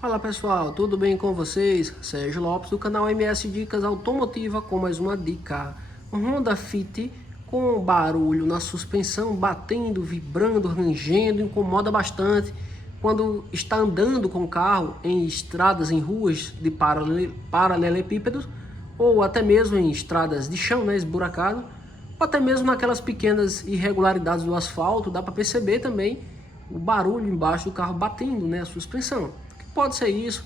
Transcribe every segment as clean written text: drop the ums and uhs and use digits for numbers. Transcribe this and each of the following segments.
Fala pessoal, tudo bem com vocês? Sérgio Lopes do canal MS Dicas Automotiva com mais uma dica. Um Honda Fit com barulho na suspensão, batendo, vibrando, rangendo, incomoda bastante quando está andando com o carro em estradas, em ruas de paralelepípedos ou até mesmo em estradas de chão, né, esburacado, ou até mesmo naquelas pequenas irregularidades do asfalto. Dá para perceber também o barulho embaixo do carro batendo, né, a suspensão. Pode ser isso,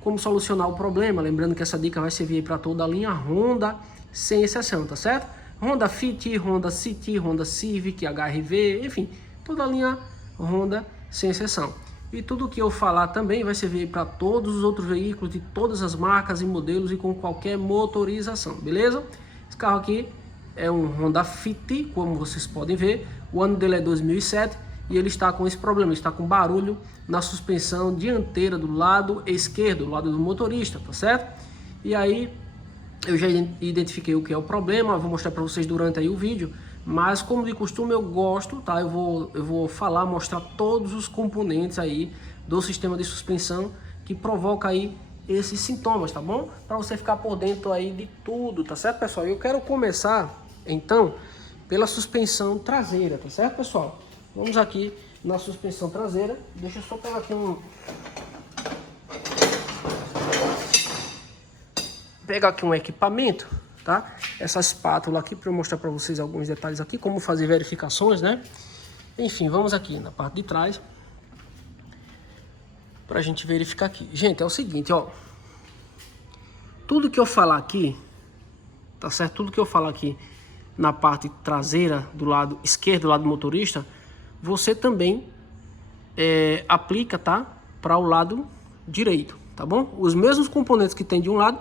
como solucionar o problema. Lembrando que essa dica vai servir para toda a linha Honda, sem exceção, tá certo? Honda Fit, Honda City, Honda Civic, HR-V, enfim, toda a linha Honda, sem exceção. E tudo que eu falar também vai servir para todos os outros veículos de todas as marcas e modelos e com qualquer motorização, beleza? Esse carro aqui é um Honda Fit, como vocês podem ver, o ano dele é 2007. E ele está com esse problema, ele está com barulho na suspensão dianteira do lado esquerdo, do lado do motorista, tá certo? E aí eu já identifiquei o que é o problema, vou mostrar para vocês durante aí o vídeo, mas como de costume eu gosto, tá? Eu vou falar, mostrar todos os componentes aí do sistema de suspensão que provoca aí esses sintomas, tá bom? Para você ficar por dentro aí de tudo, tá certo, pessoal? Eu quero começar então pela suspensão traseira, tá certo, pessoal? Vamos aqui na suspensão traseira. Deixa eu só pegar aqui um equipamento, tá? Essa espátula aqui para eu mostrar para vocês alguns detalhes aqui, como fazer verificações, né? Enfim, vamos aqui na parte de trás para a gente verificar aqui. Gente, é o seguinte, ó. Tudo que eu falar aqui, tá certo? Tudo que eu falar aqui na parte traseira do lado esquerdo, do lado do motorista, você também aplica, tá, para o lado direito, tá bom? Os mesmos componentes que tem de um lado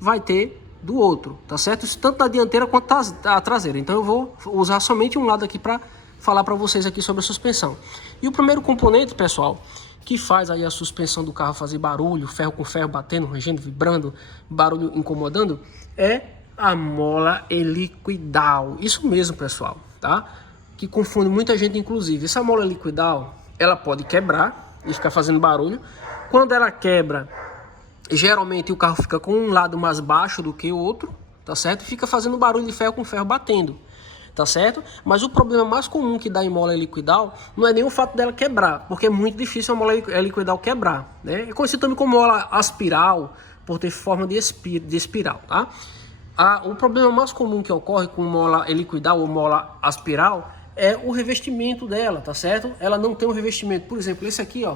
vai ter do outro, tá certo? Isso tanto da dianteira quanto da traseira. Então eu vou usar somente um lado aqui para falar para vocês aqui sobre a suspensão. E o primeiro componente, pessoal, que faz aí a suspensão do carro fazer barulho, ferro com ferro batendo, rangendo, vibrando, barulho incomodando, é a mola helicoidal. Isso mesmo, pessoal, tá? Que confunde muita gente, inclusive. Essa mola helicoidal, ela pode quebrar e ficar fazendo barulho. Quando ela quebra, geralmente o carro fica com um lado mais baixo do que o outro, tá certo? E fica fazendo barulho de ferro com ferro batendo, tá certo? Mas o problema mais comum que dá em mola helicoidal não é nem o fato dela quebrar, porque é muito difícil a mola helicoidal quebrar, né? É conhecido também como mola aspiral, por ter forma de espiral, tá? O problema mais comum que ocorre com mola helicoidal ou mola aspiral é o revestimento dela, tá certo? Ela não tem um revestimento. Por exemplo, esse aqui, ó,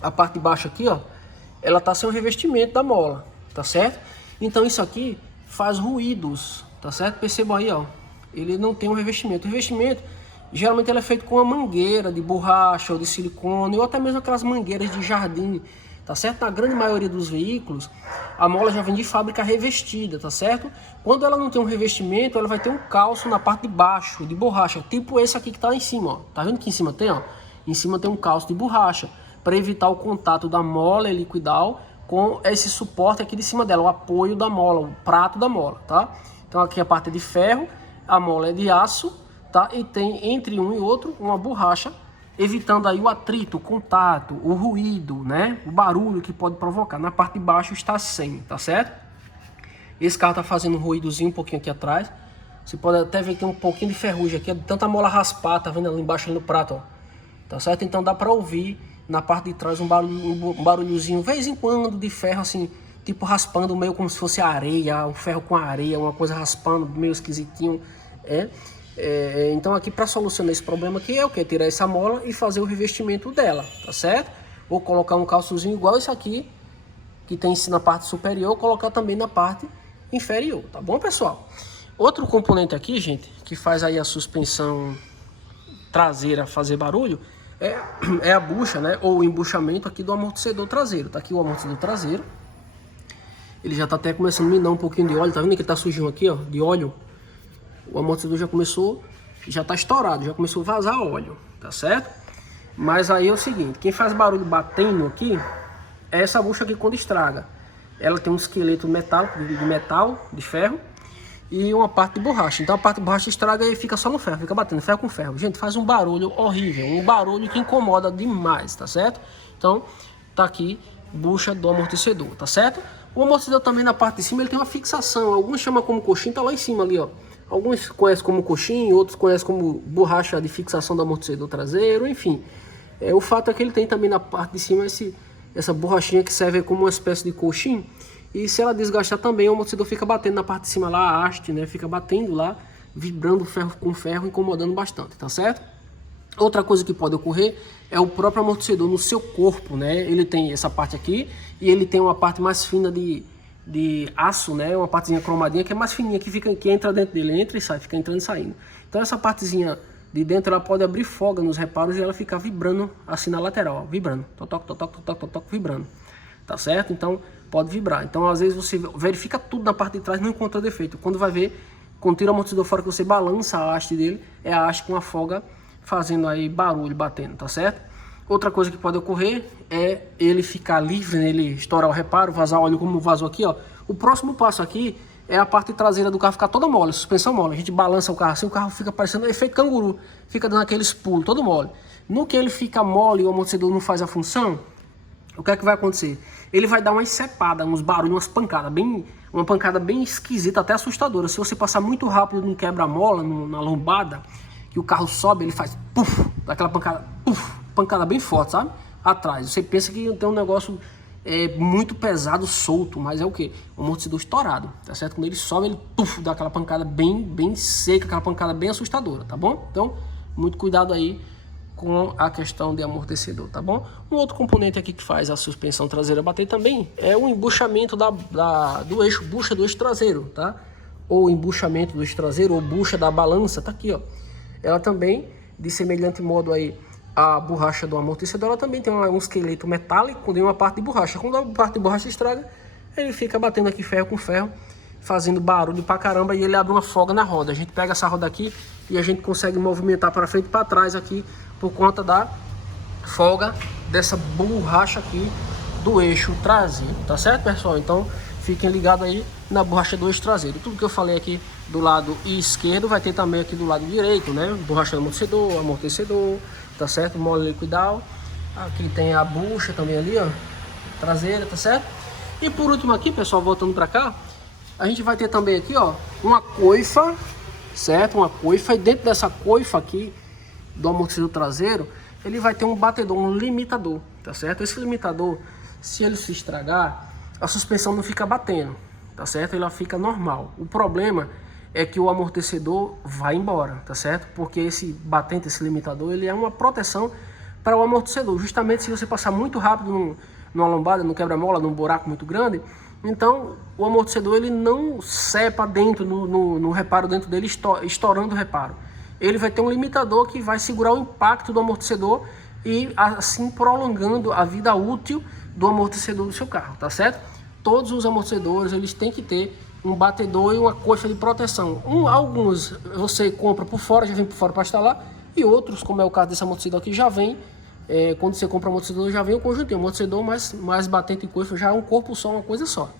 a parte de baixo aqui, ó, ela tá sem o revestimento da mola, tá certo? Então isso aqui faz ruídos, tá certo? Percebam aí, ó, ele não tem um revestimento. O revestimento, geralmente ele é feito com uma mangueira de borracha ou de silicone, ou até mesmo aquelas mangueiras de jardim, tá certo? Na grande maioria dos veículos, a mola já vem de fábrica revestida, tá certo? Quando ela não tem um revestimento, ela vai ter um calço na parte de baixo, de borracha, tipo esse aqui que tá em cima, ó. Tá vendo que em cima tem, ó? Em cima tem um calço de borracha, para evitar o contato da mola helicoidal com esse suporte aqui de cima dela, o apoio da mola, o prato da mola, tá? Então aqui a parte é de ferro, a mola é de aço, tá? E tem entre um e outro uma borracha, evitando aí o atrito, o contato, o ruído, né? O barulho que pode provocar. Na parte de baixo está sem, tá certo? Esse carro tá fazendo um ruídozinho um pouquinho aqui atrás. Você pode até ver que tem um pouquinho de ferrugem aqui, tanta mola raspar, tá vendo ali embaixo ali no prato, ó. Tá certo? Então dá para ouvir na parte de trás um barulhozinho, vez em quando, de ferro assim, tipo raspando meio como se fosse areia, um ferro com areia, uma coisa raspando meio esquisitinho, então aqui para solucionar esse problema aqui é o que? Tirar essa mola e fazer o revestimento dela, tá certo? Ou colocar um calçozinho igual esse aqui, que tem na parte superior, colocar também na parte inferior, tá bom, pessoal? Outro componente aqui, gente, que faz aí a suspensão traseira fazer barulho, é a bucha, né? Ou o embuchamento aqui do amortecedor traseiro. Tá aqui o amortecedor traseiro. Ele já tá até começando a minar um pouquinho de óleo, tá vendo que ele tá sujinho aqui, ó, de óleo? O amortecedor já começou, já tá estourado, já começou a vazar óleo, tá certo? Mas aí é o seguinte, quem faz barulho batendo aqui é essa bucha aqui quando estraga. Ela tem um esqueleto metálico, de metal, de ferro, e uma parte de borracha. Então a parte de borracha estraga e fica só no ferro, fica batendo ferro com ferro. Gente, faz um barulho horrível, um barulho que incomoda demais, tá certo? Então tá aqui, bucha do amortecedor, tá certo? O amortecedor também na parte de cima ele tem uma fixação, alguns chamam como coxinha, tá lá em cima ali, ó. Alguns conhecem como coxinha, outros conhecem como borracha de fixação do amortecedor traseiro, enfim. O fato é que ele tem também na parte de cima essa borrachinha que serve como uma espécie de coxinha. E se ela desgastar também, o amortecedor fica batendo na parte de cima lá, a haste, né? Fica batendo lá, vibrando ferro com ferro, incomodando bastante, tá certo? Outra coisa que pode ocorrer é o próprio amortecedor no seu corpo, né? Ele tem essa parte aqui e ele tem uma parte mais fina de aço, né? Uma partezinha cromadinha que é mais fininha, que entra dentro dele, entra e sai, fica entrando e saindo. Então essa partezinha de dentro ela pode abrir folga nos reparos e ela ficar vibrando assim na lateral, ó, vibrando, toc, toc, toc, toc, toc, toc, vibrando, tá certo? Então pode vibrar. Então às vezes você verifica tudo na parte de trás e não encontra defeito. Quando vai ver, quando tira o amortecedor fora que você balança a haste dele, é a haste com a folga fazendo aí barulho, batendo, tá certo? Outra coisa que pode ocorrer é ele ficar livre, né? Ele estourar o reparo, vazar óleo como vazou aqui, ó. O próximo passo aqui é a parte traseira do carro ficar toda mole, a suspensão mole. A gente balança o carro assim, o carro fica parecendo efeito canguru, fica dando aqueles pulos, todo mole. No que ele fica mole e o amortecedor não faz a função, o que é que vai acontecer? Ele vai dar uma encepada, uns barulhos, umas pancadas, uma pancada bem esquisita, até assustadora. Se você passar muito rápido no quebra-mola, na lombada, que o carro sobe, ele faz puf, daquela pancada, puf, pancada bem forte, sabe? Atrás. Você pensa que tem um negócio muito pesado, solto, mas é o que? O amortecedor estourado, tá certo? Quando ele sobe, ele puf, dá aquela pancada bem seca, aquela pancada bem assustadora, tá bom? Então, muito cuidado aí com a questão de amortecedor, tá bom? Um outro componente aqui que faz a suspensão traseira bater também é o embuchamento do eixo, bucha do eixo traseiro, tá? Ou embuchamento do eixo traseiro, ou bucha da balança, tá aqui, ó. Ela também, de semelhante modo aí, a borracha do amortecedor, ela também tem um esqueleto metálico e uma parte de borracha. Quando a parte de borracha estraga, ele fica batendo aqui ferro com ferro, fazendo barulho pra caramba, e ele abre uma folga na roda. A gente pega essa roda aqui e a gente consegue movimentar para frente e para trás aqui, por conta da folga dessa borracha aqui do eixo traseiro, tá certo, pessoal? Então fiquem ligados aí na borracha do eixo traseiro. Tudo que eu falei aqui do lado esquerdo vai ter também aqui do lado direito, né? Borracha do amortecedor, tá certo? Mola liquidal. Aqui tem a bucha também ali, ó, traseira, tá certo? E por último aqui, pessoal, voltando para cá, a gente vai ter também aqui, ó, uma coifa, certo? Uma coifa, e dentro dessa coifa aqui do amortecedor traseiro, ele vai ter um batedor, um limitador, tá certo? Esse limitador, se ele se estragar, a suspensão não fica batendo, tá certo? Ela fica normal. O problema é que o amortecedor vai embora, tá certo? Porque esse batente, esse limitador, ele é uma proteção para o amortecedor. Justamente se você passar muito rápido numa lombada, no quebra-mola, num buraco muito grande, então o amortecedor ele não cepa dentro, no reparo dentro dele, estourando o reparo. Ele vai ter um limitador que vai segurar o impacto do amortecedor e assim prolongando a vida útil do amortecedor do seu carro, tá certo? Todos os amortecedores eles têm que ter um batedor e uma coxa de proteção. Alguns você compra por fora, já vem por fora para instalar, e outros, como é o caso desse amortecedor aqui, já vem, quando você compra o amortecedor, já vem o conjuntinho, amortecedor mais batente e coifa, já é um corpo só, uma coisa só.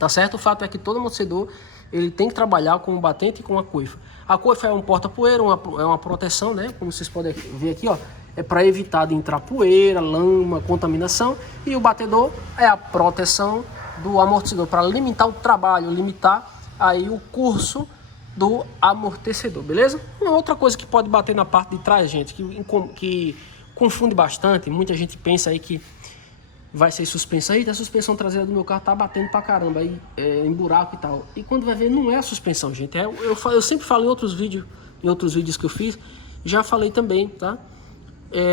Tá certo? O fato é que todo amortecedor ele tem que trabalhar com um batente e com uma coifa. A coifa é um porta-poeira, é uma proteção, né? Como vocês podem ver aqui, ó, é para evitar de entrar poeira, lama, contaminação, e o batedor é a proteção do amortecedor para limitar o trabalho, limitar aí o curso do amortecedor, beleza? Uma outra coisa que pode bater na parte de trás, gente, que confunde bastante, muita gente pensa aí que vai ser suspensão, aí a suspensão traseira do meu carro tá batendo pra caramba aí, em buraco e tal. E quando vai ver, não é a suspensão, gente. Eu sempre falo em outros vídeos que eu fiz, já falei também, tá?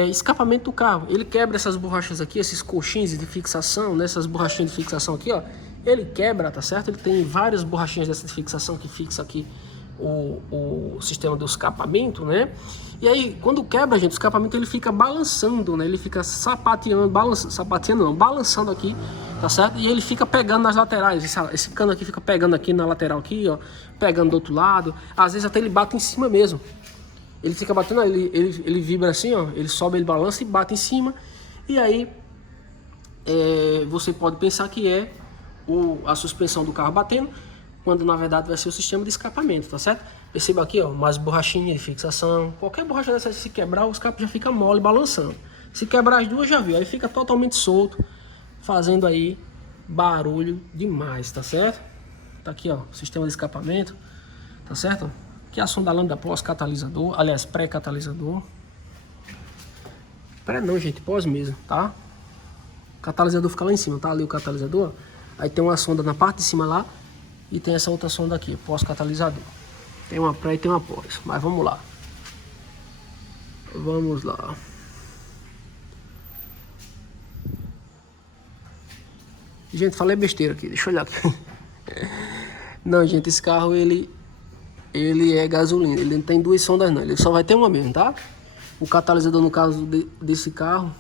Escapamento do carro, ele quebra essas borrachas aqui, esses coxins de fixação, né? Essas borrachinhas de fixação aqui, ó, ele quebra, tá certo? Ele tem várias borrachinhas dessa de fixação que fixa aqui o sistema do escapamento, né? E aí, quando quebra, gente, o escapamento ele fica balançando, né? Ele fica balançando aqui, tá certo? E ele fica pegando nas laterais. Esse cano aqui fica pegando aqui na lateral aqui, ó, pegando do outro lado. Às vezes até ele bate em cima mesmo. Ele fica batendo, ele vibra assim, ó, ele sobe, ele balança e bate em cima. E aí, você pode pensar que é a suspensão do carro batendo, quando na verdade vai ser o sistema de escapamento, tá certo? Perceba aqui, ó, mais borrachinha de fixação. Qualquer borracha dessa, se quebrar, o escape já fica mole, balançando. Se quebrar as duas, já viu, aí fica totalmente solto, fazendo aí barulho demais, tá certo? Tá aqui, ó, o sistema de escapamento, tá certo? Aqui é a sonda lambda pós-catalisador, aliás, pré-catalisador. Pré não, gente, pós mesmo, tá? O catalisador fica lá em cima, tá ali o catalisador, aí tem uma sonda na parte de cima lá e tem essa outra sonda aqui, pós-catalisador. Tem uma pré e tem uma pós, mas vamos lá. Vamos lá. Gente, falei besteira aqui, deixa eu olhar aqui. Não, gente, esse carro ele é gasolina, ele não tem duas sondas não, ele só vai ter uma mesmo, tá? O catalisador no caso desse carro.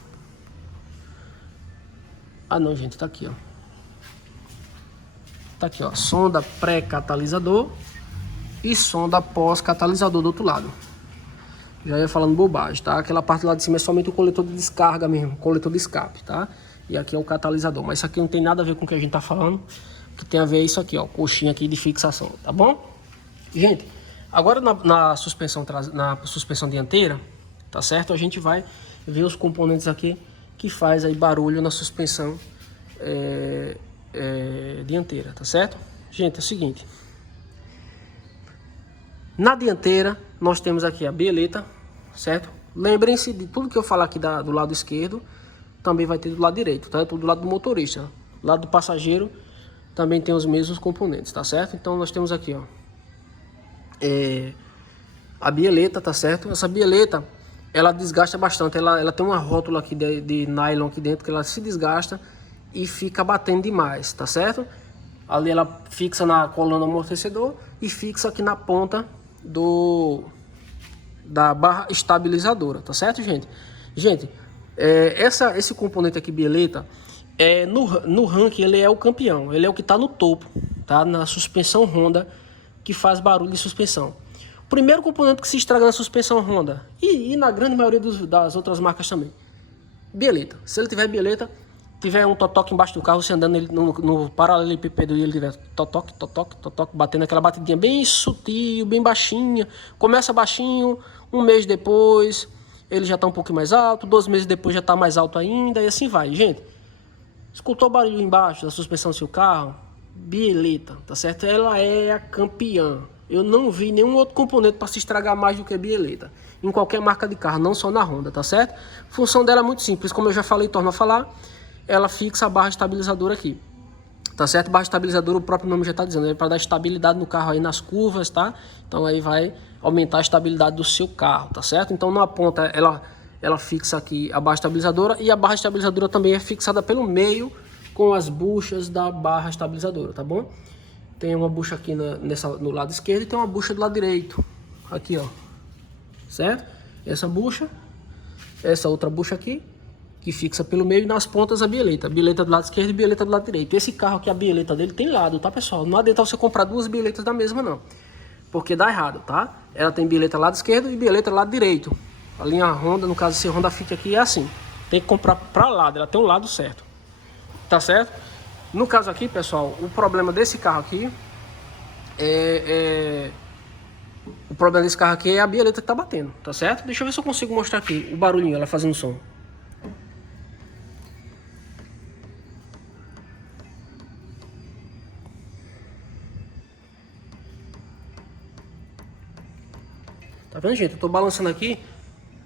Ah não, gente, tá aqui, ó. Tá aqui, ó, sonda pré-catalisador e sonda pós-catalisador do outro lado. Já ia falando bobagem, tá? Aquela parte lá de cima é somente o coletor de descarga mesmo, coletor de escape, tá? E aqui é o catalisador, mas isso aqui não tem nada a ver com o que a gente tá falando. O que tem a ver é isso aqui, ó, coxinha aqui de fixação, tá bom? Gente, agora na suspensão dianteira, tá certo? A gente vai ver os componentes aqui que faz aí barulho na suspensão dianteira, tá certo? Gente, é o seguinte. Na dianteira, nós temos aqui a bieleta, certo? Lembrem-se de tudo que eu falar aqui do lado esquerdo, também vai ter do lado direito, tá? Tudo do lado do motorista. Do lado do passageiro também tem os mesmos componentes, tá certo? Então nós temos aqui, ó, a bieleta, tá certo? Essa bieleta, ela desgasta bastante, ela tem uma rótula aqui de nylon aqui dentro que ela se desgasta e fica batendo demais, tá certo? Ali ela fixa na coluna do amortecedor e fixa aqui na ponta da barra estabilizadora, tá certo, gente? Gente, esse componente aqui, bieleta, no ranking ele é o campeão, ele é o que está no topo, tá? Na suspensão Honda, que faz barulho de suspensão. O primeiro componente que se estraga na suspensão Honda e na grande maioria das outras marcas também, bieleta. Se ele tiver bieleta, tiver um totoque embaixo do carro, você andando no paralelepípedo e ele tiver totoque, batendo aquela batidinha bem sutil, bem baixinha, começa baixinho, um mês depois ele já está um pouquinho mais alto, 2 meses depois já está mais alto ainda, e assim vai. Gente, escutou o barulho embaixo da suspensão do seu carro? Bieleta, tá certo? Ela é a campeã. Eu não vi nenhum outro componente para se estragar mais do que a bieleta, em qualquer marca de carro, não só na Honda, tá certo? A função dela é muito simples, como eu já falei e torno a falar, ela fixa a barra estabilizadora aqui, tá certo? Barra estabilizadora, o próprio nome já está dizendo, é para dar estabilidade no carro aí nas curvas, tá? Então aí vai aumentar a estabilidade do seu carro, tá certo? Então na ponta ela fixa aqui a barra estabilizadora e a barra estabilizadora também é fixada pelo meio com as buchas da barra estabilizadora, tá bom? Tem uma bucha aqui no lado esquerdo e tem uma bucha do lado direito, aqui, ó, certo? Essa bucha, essa outra bucha aqui, que fixa pelo meio, e nas pontas a bieleta do lado esquerdo e bieleta do lado direito. Esse carro aqui, a bieleta dele tem lado, tá, pessoal? Não adianta você comprar duas bieletas da mesma, não, porque dá errado, tá? Ela tem bieleta lado esquerdo e bieleta lado direito. A linha Honda, no caso, esse Honda Fit aqui é assim, tem que comprar para lado, ela tem um lado certo, tá certo? No caso aqui, pessoal, o problema desse carro aqui o problema desse carro aqui é a bieleta que tá batendo, tá certo? Deixa eu ver se eu consigo mostrar aqui o barulhinho, ela fazendo som. Tá vendo, gente? Eu tô balançando aqui.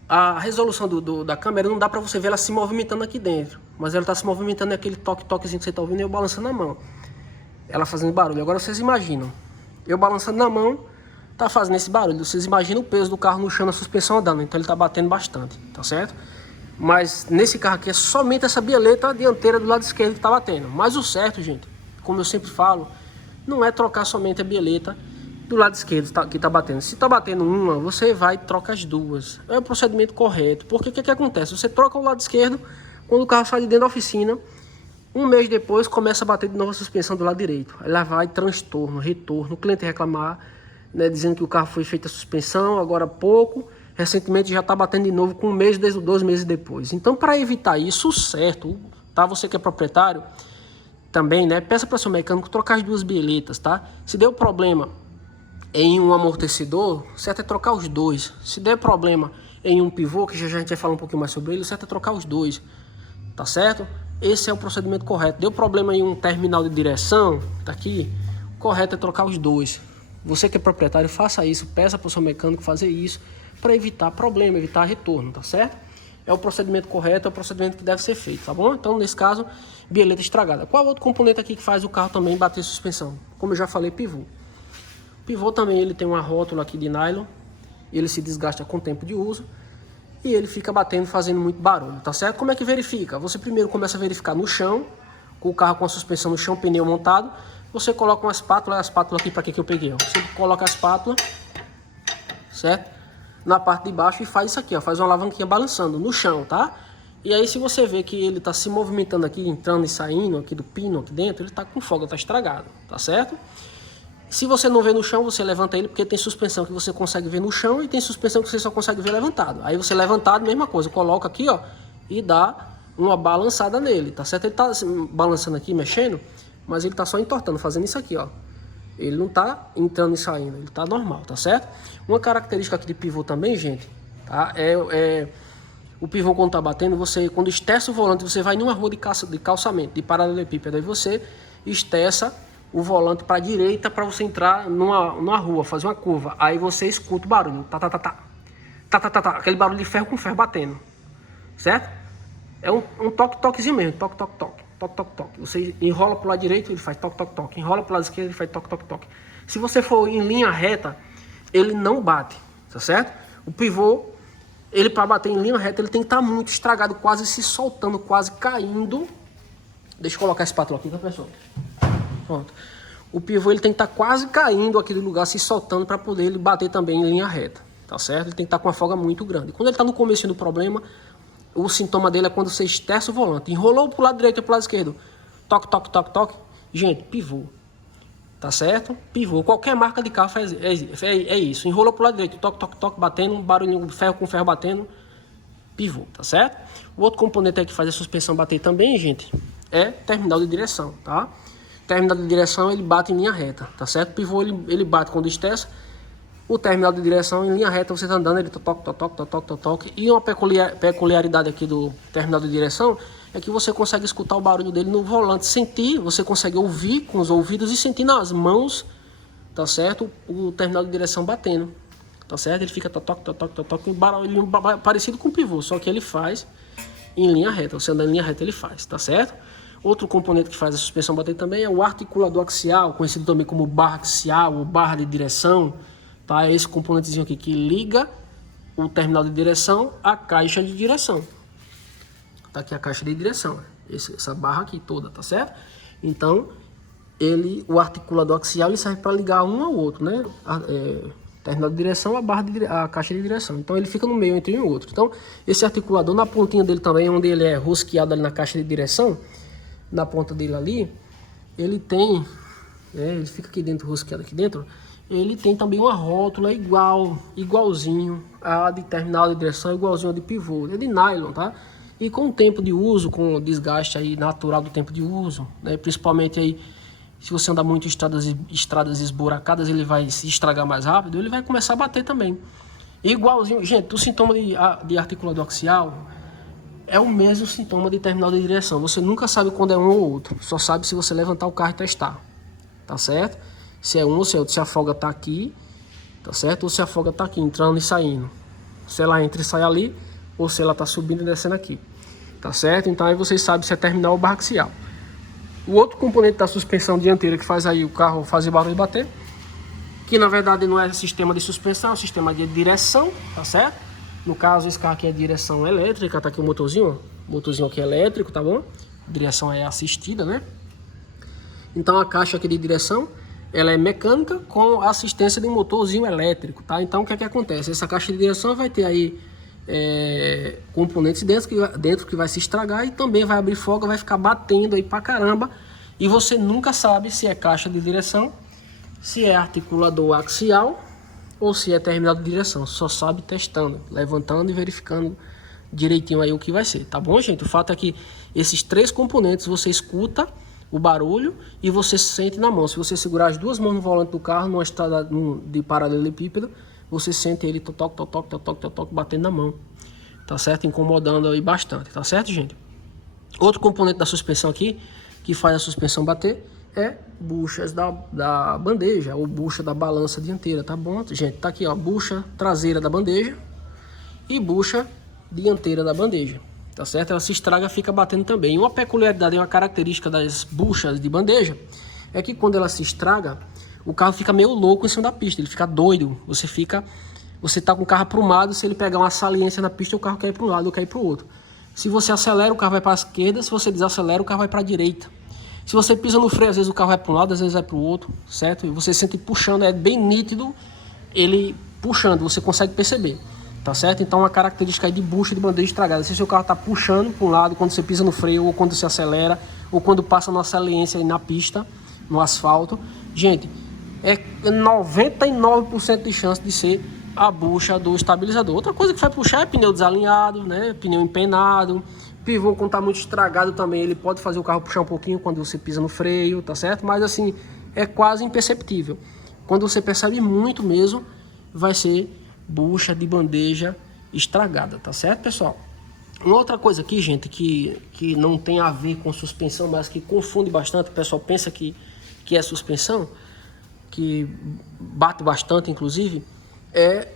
A resolução da câmera não dá pra você ver ela se movimentando aqui dentro, mas ela tá se movimentando naquele toquezinho que você tá ouvindo e eu balançando na mão, ela fazendo barulho. Agora vocês imaginam, eu balançando na mão, tá fazendo esse barulho. Vocês imaginam o peso do carro no chão, na suspensão andando, então ele tá batendo bastante, tá certo? Mas nesse carro aqui é somente essa bieleta dianteira do lado esquerdo que tá batendo. Mas o certo, gente, como eu sempre falo, não é trocar somente a bieleta do lado esquerdo que tá batendo. Se tá batendo uma, você vai e troca as duas. É o procedimento correto. Porque o que acontece? Você troca o lado esquerdo, quando o carro sai de dentro da oficina, um mês depois começa a bater de novo a suspensão do lado direito. Aí lá vai transtorno, retorno, o cliente reclamar, né, dizendo que o carro foi feita a suspensão, agora há pouco, recentemente já tá batendo de novo com um mês, desde 2 meses depois. Então, para evitar isso, certo, tá? Você que é proprietário, também, né, peça para seu mecânico trocar as duas bieletas, tá? Se deu problema em um amortecedor, certo é trocar os dois. Se der problema em um pivô, que já a gente vai falar um pouquinho mais sobre ele, o certo é trocar os dois, tá certo? Esse é o procedimento correto. Deu problema em um terminal de direção, tá aqui, o correto é trocar os dois. Você que é proprietário, faça isso, peça para o seu mecânico fazer isso, para evitar problema, evitar retorno, tá certo? É o procedimento correto, é o procedimento que deve ser feito, tá bom? Então, nesse caso, bieleta estragada. Qual outro componente aqui que faz o carro também bater suspensão? Como eu já falei, pivô. O pivô também ele tem uma rótula aqui de nylon, ele se desgasta com o tempo de uso e ele fica batendo, fazendo muito barulho, tá certo? Como é que verifica? Você primeiro começa a verificar no chão, com o carro com a suspensão no chão, pneu montado, você coloca uma espátula, a espátula aqui para que eu peguei, ó. Você coloca a espátula, certo? Na parte de baixo e faz isso aqui, ó, faz uma alavanquinha balançando no chão, tá? E aí se você vê que ele tá se movimentando aqui, entrando e saindo aqui do pino aqui dentro, ele tá com folga, tá estragado, tá certo? Se você não vê no chão, você levanta ele, porque tem suspensão que você consegue ver no chão e tem suspensão que você só consegue ver levantado. Aí você levantado, mesma coisa, coloca aqui, ó, e dá uma balançada nele, tá certo? Ele tá balançando aqui, mexendo, mas ele tá só entortando, fazendo isso aqui, ó. Ele não tá entrando e saindo, ele tá normal, tá certo? Uma característica aqui de pivô também, gente, tá? O pivô quando tá batendo, você, quando esterça o volante, você vai numa rua de calçamento, de paralelepípedo, aí você esterça o volante para a direita para você entrar numa rua, fazer uma curva. Aí você escuta o barulho, tá, tá, tá, tá, tá, tá, tá, tá, aquele barulho de ferro com ferro batendo, certo? É um toque-toquezinho mesmo, toque, toque, toque. Toque, toque, toque. Você enrola pro lado direito, ele faz toque, toque, toque. Enrola pro lado esquerdo, ele faz toque, toque, toque. Se você for em linha reta, ele não bate, tá certo? O pivô, ele para bater em linha reta, ele tem que estar muito estragado, quase se soltando, quase caindo. Deixa eu colocar a espátula aqui, tá, pessoal? Pronto. O pivô, ele tem que estar quase caindo aqui do lugar, se soltando para poder ele bater também em linha reta, tá certo? Ele tem que estar com uma folga muito grande. Quando ele está no começo do problema, o sintoma dele é quando você esterça o volante. Enrolou pro lado direito ou pro lado esquerdo. Toque, toque, toque, toque. Gente, pivô. Tá certo? Pivô. Qualquer marca de carro faz, é isso. Enrolou pro lado direito. Toque, toque, toque, batendo. Barulhinho, ferro com ferro batendo. Pivô. Tá certo? O outro componente aí que faz a suspensão bater também, gente, é terminal de direção, tá? Terminal de direção, ele bate em linha reta, tá certo? O pivô, ele bate quando esterça. O terminal de direção, em linha reta, você está andando, ele toque, toque, toque, toque, toque, toque. E uma peculiaridade aqui do terminal de direção é que você consegue escutar o barulho dele no volante, sentir, você consegue ouvir com os ouvidos e sentir nas mãos, tá certo? O terminal de direção batendo, tá certo? Ele fica toque, toque, toque, toque, um barulho parecido com o pivô, só que ele faz em linha reta. Você anda em linha reta, ele faz, tá certo? Outro componente que faz a suspensão bater também é o articulador axial, conhecido também como barra axial ou barra de direção. Tá? É esse componentezinho aqui que liga o terminal de direção à caixa de direção. Tá aqui a caixa de direção, essa barra aqui toda, tá certo? Então, o articulador axial ele serve para ligar um ao outro, né? Terminal de direção, a caixa de direção. Então, ele fica no meio entre um e outro. Então, esse articulador, na pontinha dele também, onde ele é rosqueado ali na caixa de direção, na ponta dele ali, ele tem, ele fica aqui dentro, rosqueado aqui dentro. Ele tem também uma rótula igualzinho a de terminal de direção, igualzinho a de pivô, é de nylon, tá? E com o tempo de uso, com o desgaste aí natural do tempo de uso, né? Principalmente aí, se você andar muito em estradas esburacadas, ele vai se estragar mais rápido, ele vai começar a bater também. Igualzinho, gente, o sintoma de articulador axial é o mesmo sintoma de terminal de direção. Você nunca sabe quando é um ou outro, só sabe se você levantar o carro e testar, tá certo? Se é um ou se é outro, se a folga tá aqui, tá certo? Ou se a folga tá aqui, entrando e saindo. Se ela entra e sai ali, ou se ela tá subindo e descendo aqui, tá certo? Então aí vocês sabem se é terminal ou barra axial. O outro componente da suspensão dianteira que faz aí o carro fazer barulho e bater, que na verdade não é sistema de suspensão, é sistema de direção, tá certo? No caso, esse carro aqui é direção elétrica, tá aqui o motorzinho, ó. O motorzinho aqui é elétrico, tá bom? A direção é assistida, né? Então a caixa aqui de direção, ela é mecânica com assistência de um motorzinho elétrico, tá? Então o que é que acontece? Essa caixa de direção vai ter aí componentes dentro que vai se estragar e também vai abrir folga, vai ficar batendo aí pra caramba. E você nunca sabe se é caixa de direção, se é articulador axial ou se é terminal de direção. Só sabe testando, levantando e verificando direitinho aí o que vai ser, tá bom, gente? O fato é que esses três componentes você escuta o barulho e você sente na mão. Se você segurar as duas mãos no volante do carro numa estrada de paralelepípedo, você sente ele toque, toque, toque, toque, toque, batendo na mão, tá certo? Incomodando aí bastante, tá certo, gente? Outro componente da suspensão aqui, que faz a suspensão bater, é buchas da bandeja, ou bucha da balança dianteira, tá bom? Gente, tá aqui, ó, bucha traseira da bandeja e bucha dianteira da bandeja, tá certo? Ela se estraga, fica batendo também. Uma peculiaridade, uma característica das buchas de bandeja é que quando ela se estraga, o carro fica meio louco em cima da pista, ele fica doido, você tá com o carro aprumado, se ele pegar uma saliência na pista, o carro quer ir para um lado ou quer ir para o outro. Se você acelera, o carro vai para a esquerda, se você desacelera, o carro vai para a direita. Se você pisa no freio, às vezes o carro vai para um lado, às vezes vai para o outro, certo? E você sente puxando, é bem nítido ele puxando, você consegue perceber, tá certo? Então uma característica aí de bucha de bandeja estragada, se o seu carro está puxando para um lado quando você pisa no freio, ou quando você acelera, ou quando passa numa saliência aí na pista, no asfalto, gente, é 99% de chance de ser a bucha do estabilizador. Outra coisa que vai puxar é pneu desalinhado, né? Pneu empenado, pivô quando tá muito estragado também, ele pode fazer o carro puxar um pouquinho quando você pisa no freio, tá certo? Mas assim, é quase imperceptível. Quando você percebe muito mesmo, vai ser bucha de bandeja estragada, tá certo, pessoal? Uma outra coisa aqui, gente, que não tem a ver com suspensão, mas que confunde bastante, o pessoal pensa que é suspensão, que bate bastante, inclusive, é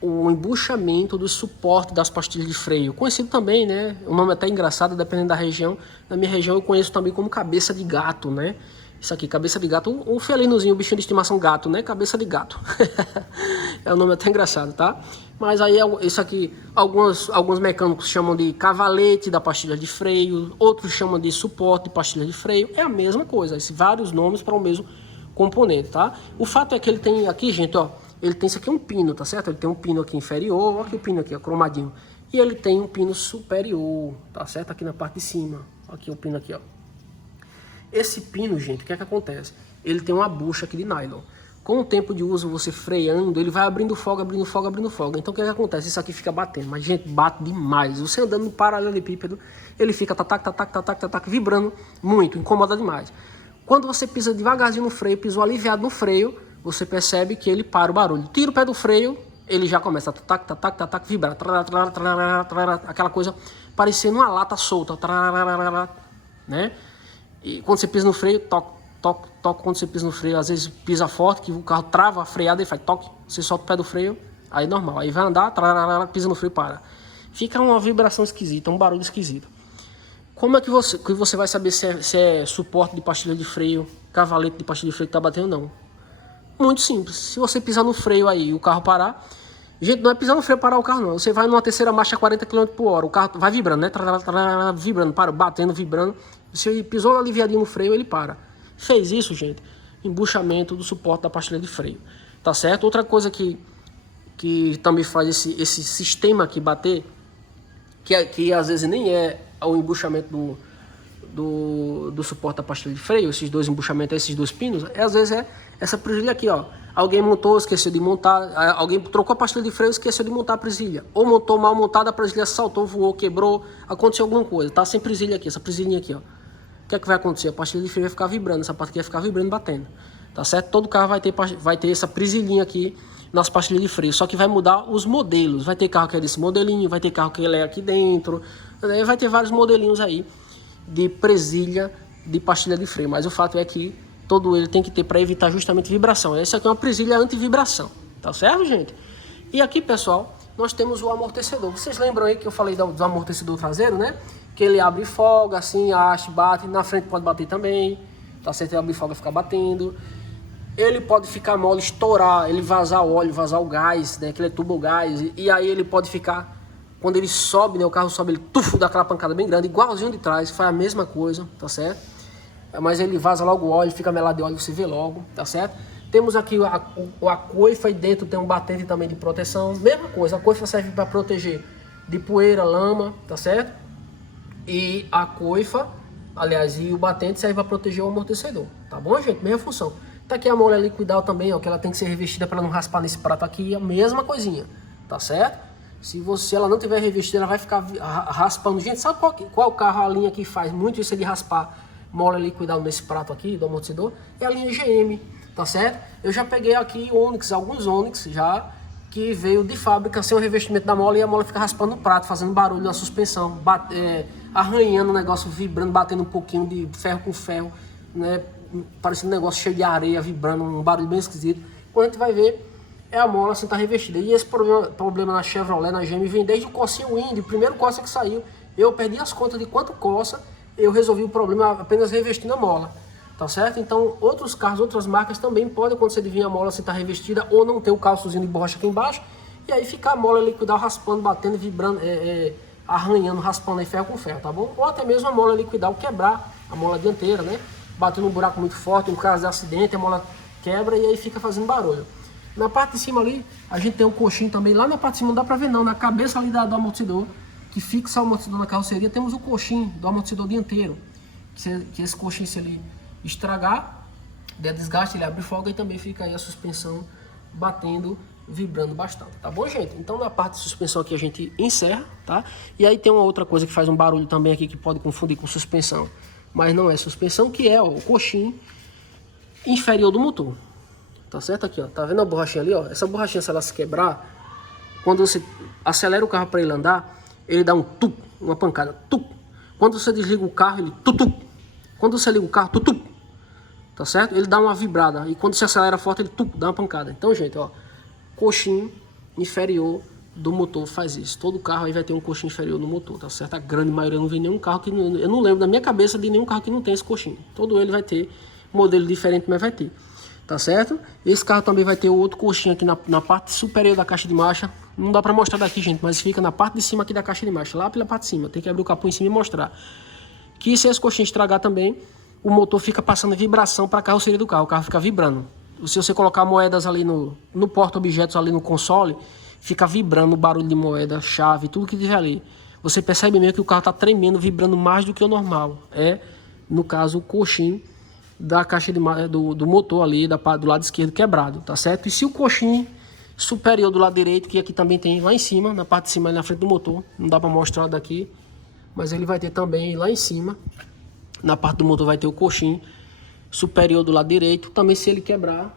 o embuchamento do suporte das pastilhas de freio, conhecido também, né? O nome é até engraçado, dependendo da região. Na minha região eu conheço também como cabeça de gato, né? Isso aqui, cabeça de gato, um felinozinho, um bichinho de estimação gato, né? Cabeça de gato. É um nome até engraçado, tá? Mas aí, isso aqui, alguns mecânicos chamam de cavalete da pastilha de freio, outros chamam de suporte de pastilha de freio. É a mesma coisa, esses vários nomes para o mesmo componente, tá? O fato é que ele tem aqui, gente, ó, ele tem isso aqui, um pino, tá certo? Ele tem um pino aqui inferior, olha aqui o pino aqui, ó, cromadinho. E ele tem um pino superior, tá certo? Aqui na parte de cima, aqui o pino aqui, ó. Esse pino, gente, o que é que acontece? Ele tem uma bucha aqui de nylon. Com o tempo de uso, você freando, ele vai abrindo folga, abrindo folga, abrindo folga. Então o que é que acontece? Isso aqui fica batendo, mas gente, bate demais. Você andando no paralelepípedo, ele fica tatac, tatac, tatac, tatac, vibrando muito, incomoda demais. Quando você pisa devagarzinho no freio, pisou aliviado no freio, você percebe que ele para o barulho. Tira o pé do freio, ele já começa a tatac, tatac, tatac, vibrar. Aquela coisa parecendo uma lata solta. Né? E quando você pisa no freio, toque, toque, toque. Quando você pisa no freio, às vezes pisa forte, que o carro trava a freada e faz toque. Você solta o pé do freio, aí normal. Aí vai andar, pisa no freio e para. Fica uma vibração esquisita, um barulho esquisito. Como é que você vai saber se é suporte de pastilha de freio, cavalete de pastilha de freio que tá batendo ou não? Muito simples. Se você pisar no freio aí e o carro parar... Gente, não é pisar no freio e parar o carro, não. Você vai numa terceira marcha a 40 km por hora. O carro vai vibrando, né? Vibrando, para, batendo, vibrando. Se pisou aliviadinho no freio, ele para. Fez isso, gente. Embuchamento do suporte da pastilha de freio. Tá certo? Outra coisa que também faz esse sistema aqui bater, que às vezes nem é o embuchamento do suporte da pastilha de freio, esses dois embuchamentos, esses dois pinos, às vezes é essa presilha aqui, ó. Alguém montou, esqueceu de montar, alguém trocou a pastilha de freio, esqueceu de montar a presilha. Ou montou mal montada, a presilha saltou, voou, quebrou, aconteceu alguma coisa. Tá sem presilha aqui, essa presilhinha aqui, ó. O que é que vai acontecer? A pastilha de freio vai ficar vibrando, essa parte aqui vai ficar vibrando, batendo. Tá certo? Todo carro vai ter essa presilhinha aqui nas pastilhas de freio, só que vai mudar os modelos. Vai ter carro que é desse modelinho, vai ter carro que ele é aqui dentro, vai ter vários modelinhos aí de presilha de pastilha de freio, mas o fato é que todo ele tem que ter para evitar justamente vibração. Essa aqui é uma presilha anti-vibração, tá certo, gente? E aqui, pessoal, nós temos o amortecedor. Vocês lembram aí que eu falei do amortecedor traseiro, né? Que ele abre e folga, assim, haste, bate, na frente pode bater também, tá certo? Ele abre e folga, fica batendo. Ele pode ficar mole, estourar, ele vazar o óleo, vazar o gás, né? Aquele tubo gás, e aí ele pode ficar... Quando ele sobe, né, o carro sobe, ele dá aquela pancada bem grande, igualzinho de trás, faz a mesma coisa, tá certo? Mas ele vaza logo o óleo, fica melado de óleo, você vê logo, tá certo? Temos aqui a coifa e dentro tem um batente também de proteção, mesma coisa, a coifa serve para proteger de poeira, lama, tá certo? E a coifa, aliás, e o batente serve para proteger o amortecedor, tá bom, gente? Mesma função. Tá aqui a molha liquidal também, ó, que ela tem que ser revestida para não raspar nesse prato aqui, a mesma coisinha, tá certo? Se ela não tiver revestida, ela vai ficar raspando. Gente, sabe qual carro a linha que faz muito isso de raspar mola liquidal nesse prato aqui do amortecedor? É a linha GM, tá certo? Eu já peguei aqui Onix, alguns Onix já, que veio de fábrica sem o revestimento da mola e a mola fica raspando o prato, fazendo barulho na suspensão, arranhando o negócio, vibrando, batendo um pouquinho de ferro com ferro, né? Parecendo um negócio cheio de areia, vibrando, um barulho bem esquisito. Quando a gente vai ver, é a mola sem estar revestida. E esse problema na Chevrolet, na GM, vem desde o Corsinha Wind, o primeiro Corsa que saiu. Eu perdi as contas de quanto Corsa, eu resolvi o problema apenas revestindo a mola. Tá certo? Então, outros carros, outras marcas também podem acontecer de vir a mola sem estar revestida ou não ter o calçozinho de borracha aqui embaixo. E aí ficar a mola liquidar raspando, batendo, vibrando, arranhando, raspando aí ferro com ferro, tá bom? Ou até mesmo a mola liquidar ou quebrar a mola dianteira, né? Batendo um buraco muito forte, no caso de acidente, a mola quebra e aí fica fazendo barulho. Na parte de cima ali, a gente tem um coxinho também. Lá na parte de cima não dá pra ver não, na cabeça ali do amortecedor, que fixa o amortecedor na carroceria, temos o coxinho do amortecedor dianteiro. Que esse coxinho, se ele estragar, der desgaste, ele abre folga e também fica aí a suspensão batendo, vibrando bastante, tá bom, gente? Então na parte de suspensão aqui a gente encerra, tá? E aí tem uma outra coisa que faz um barulho também aqui que pode confundir com suspensão, mas não é suspensão, que é o coxinho inferior do motor, tá certo? Aqui, ó, tá vendo a borrachinha ali, ó? Essa borrachinha, se ela se quebrar, quando você acelera o carro para ele andar, ele dá um tuc, uma pancada, tuc. Quando você desliga o carro, ele tuc. Quando você liga o carro, tuc, tá certo? Ele dá uma vibrada. E quando você acelera forte, ele dá uma pancada. Então, gente, ó, coxinho inferior do motor faz isso. Todo carro aí vai ter um coxinho inferior no motor, tá certo? A grande maioria, não vê nenhum carro que não, eu não lembro da minha cabeça de nenhum carro que não tem esse coxinho. Todo ele vai ter modelo diferente, mas vai ter, tá certo? Esse carro também vai ter outro coxinho aqui na parte superior da caixa de marcha. Não dá pra mostrar daqui, gente, mas fica na parte de cima aqui da caixa de marcha, lá pela parte de cima. Tem que abrir o capô em cima e mostrar. Que se esse coxinho estragar também, o motor fica passando vibração para a carroceria do carro, o carro fica vibrando. Se você colocar moedas ali no porta-objetos, ali no console, fica vibrando o barulho de moeda, chave, tudo que tiver ali. Você percebe mesmo que o carro está tremendo, vibrando mais do que o normal. É, no caso, o coxinho da caixa do motor ali, do lado esquerdo quebrado, tá certo? E se o coxinho superior do lado direito, que aqui também tem lá em cima, na parte de cima, ali na frente do motor, não dá para mostrar daqui, mas ele vai ter também lá em cima, na parte do motor vai ter o coxinho superior do lado direito. Também se ele quebrar,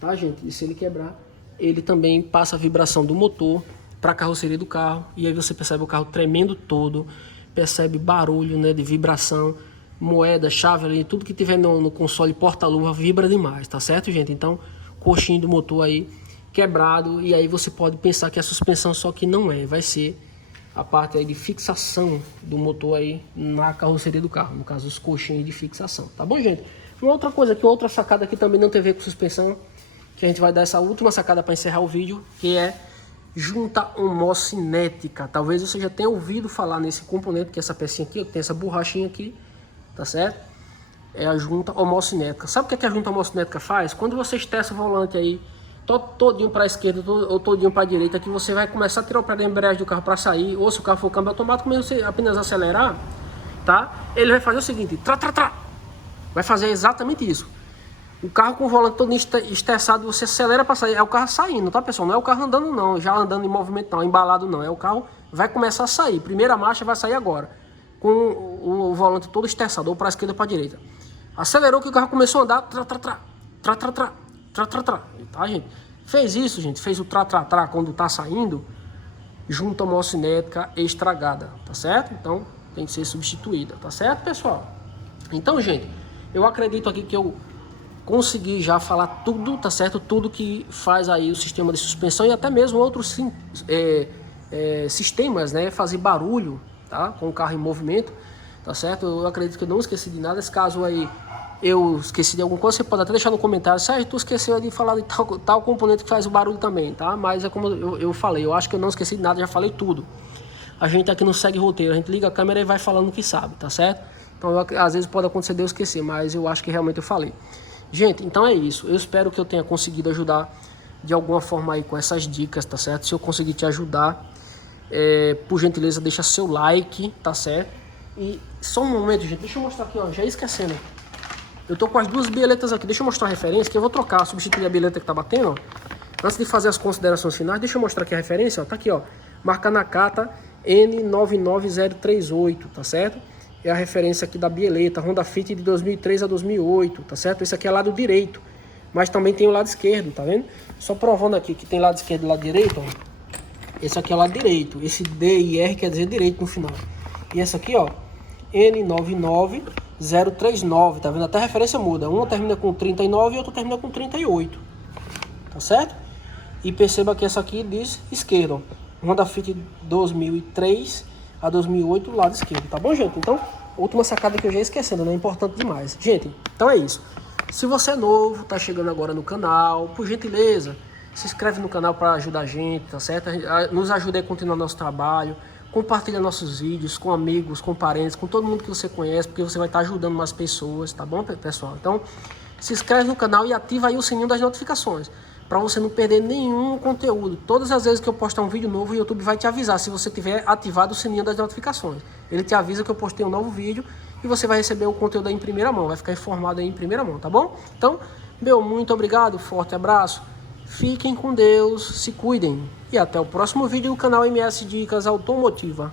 tá, gente? E se ele quebrar, ele também passa a vibração do motor para a carroceria do carro. E aí você percebe o carro tremendo todo, percebe barulho, né, de vibração, moeda, chave ali, tudo que tiver no console porta-luva vibra demais, tá certo, gente? Então, coxinho do motor aí quebrado, e aí você pode pensar que é a suspensão, só que não é, vai ser a parte aí de fixação do motor aí na carroceria do carro, no caso os coxinhos de fixação, tá bom, gente? Uma outra coisa aqui, outra sacada que também não tem a ver com suspensão, que a gente vai dar essa última sacada para encerrar o vídeo, que é junta homocinética. Talvez você já tenha ouvido falar nesse componente, que é essa pecinha aqui, que tem essa borrachinha aqui, tá certo? É a junta homocinética. Sabe o que a junta homocinética faz? Quando você estressa o volante aí, todinho para a esquerda ou todinho para a direita, que você vai começar a tirar o pé da embreagem do carro para sair, ou se o carro for câmbio automático, mesmo você apenas acelerar, tá? Ele vai fazer o seguinte, vai fazer exatamente isso. O carro com o volante todo estressado, você acelera para sair, é o carro saindo, tá, pessoal? Não é o carro andando não, já andando em movimento não, embalado não, é o carro vai começar a sair, primeira marcha vai sair agora, com o volante todo estressado, ou para a esquerda ou para a direita. Acelerou que o carro começou a andar, tá, gente? Fez isso, gente, fez o quando tá saindo, junta homocinética estragada, tá certo? Então tem que ser substituída, tá certo, pessoal? Então, gente, eu acredito aqui que eu consegui já falar tudo, tá certo? Tudo que faz aí o sistema de suspensão e até mesmo outros sistemas, né? Fazer barulho, tá? Com o carro em movimento, tá certo? Eu acredito que eu não esqueci de nada. Esse caso aí eu esqueci de alguma coisa, você pode até deixar no comentário. Sérgio, tu esqueceu de falar de tal componente que faz o barulho também, tá? Mas é como eu falei, eu acho que eu não esqueci de nada, já falei tudo. A gente aqui não segue roteiro, a gente liga a câmera e vai falando o que sabe, tá certo? Então às vezes pode acontecer de eu esquecer, mas eu acho que realmente eu falei. Gente, então é isso. Eu espero que eu tenha conseguido ajudar de alguma forma aí com essas dicas, tá certo? Se eu conseguir te ajudar, por gentileza, deixa seu like, tá certo? E só um momento, gente, deixa eu mostrar aqui, ó, já ia esquecendo. Eu tô com as duas bieletas aqui, deixa eu mostrar a referência, que eu vou trocar, substituir a bieleta que tá batendo, ó. Antes de fazer as considerações finais, deixa eu mostrar aqui a referência, ó, tá aqui, ó, marca Nakata N99038, tá certo? É a referência aqui da bieleta, Honda Fit de 2003 a 2008, tá certo? Esse aqui é o lado direito, mas também tem o lado esquerdo, tá vendo? Só provando aqui que tem lado esquerdo e lado direito, ó. Esse aqui é o lado direito. Esse D e R quer dizer direito no final. E essa aqui, ó, N99039, tá vendo? Até a referência muda. Uma termina com 39 e outra termina com 38. Tá certo? E perceba que essa aqui diz esquerdo, ó. Honda Fit 2003 a 2008, lado esquerdo. Tá bom, gente? Então, última sacada que eu já ia esquecendo, né? É importante demais. Gente, então é isso. Se você é novo, tá chegando agora no canal, por gentileza, se inscreve no canal para ajudar a gente, tá certo? Nos ajuda a continuar nosso trabalho. Compartilha nossos vídeos com amigos, com parentes, com todo mundo que você conhece, porque você vai estar ajudando mais pessoas, tá bom, pessoal? Então, se inscreve no canal e ativa aí o sininho das notificações, para você não perder nenhum conteúdo. Todas as vezes que eu postar um vídeo novo, o YouTube vai te avisar, se você tiver ativado o sininho das notificações. Ele te avisa que eu postei um novo vídeo e você vai receber o conteúdo aí em primeira mão, vai ficar informado aí em primeira mão, tá bom? Então, meu muito obrigado, forte abraço. Fiquem com Deus, se cuidem e até o próximo vídeo do canal MS Dicas Automotiva.